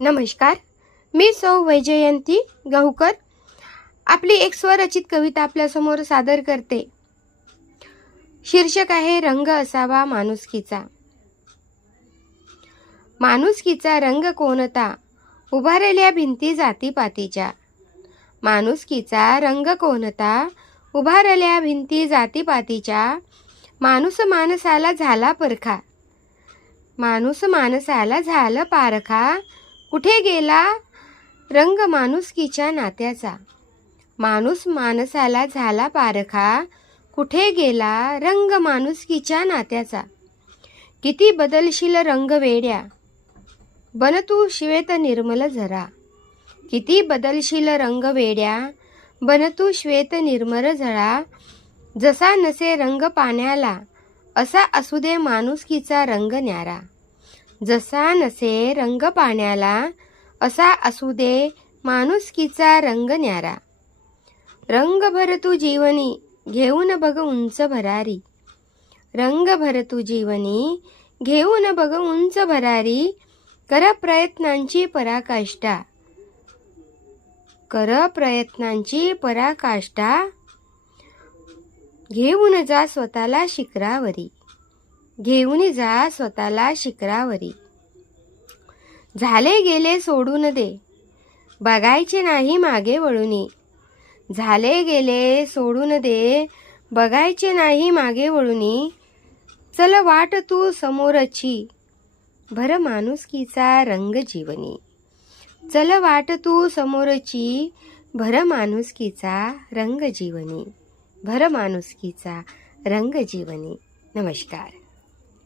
नमस्कार मी सौ वैजयंती गहुकर आपली एक स्वरचित कविता आपल्यासमोर सादर करते. शीर्षक आहे रंग असावा माणुसकीचा. माणुसकीचा रंग कोणता? उभारलेल्या भिंती जातीपातीच्या. माणुसकीचा रंग कोणता? उभारल्या भिंती जातीपातीच्या. माणूस माणसाला झाला परखा. माणूस माणसाला झालं पारखा. कुठे गेला? रंग माणुसकीच्या नात्याचा. माणूस माणसाला झाला पारखा. कुठे गेला? रंग माणुसकीच्या नात्याचा. किती बदलशील रंग वेड्या. बन तू श्वेत निर्मल झरा. किती बदलशील रंग वेड्या. बन तू श्वेत निर्मल झरा. जसा नसे रंग पाण्याला असा असू दे माणुसकीचा रंग न्यारा. जसा नसे रंग पाण्याला असा असू दे माणुसकीचा रंग न्यारा. रंग भर तू जीवनी घेऊन बघ उंच भरारी. रंग भर तू जीवनी घेऊन बघ उंच भरारी कर प्रयत्नांची पराकाष्ठा. कर प्रयत्नांची पराकाष्ठा घेऊन जा स्वतःला शिखरावरी. घेऊन जा स्वतःला शिखरावरी. झाले गेले सोडून दे. बघायचे नाही मागे वळूनी. झाले गेले सोडून दे. बघायचे नाही मागे वळूनी. चल वाट तू समोरची. भर माणुसकीचा रंग जीवनी. चल वाट तू समोरची. भर माणुसकीचा रंग जीवनी. भर माणुसकीचा रंग जीवनी. नमस्कार.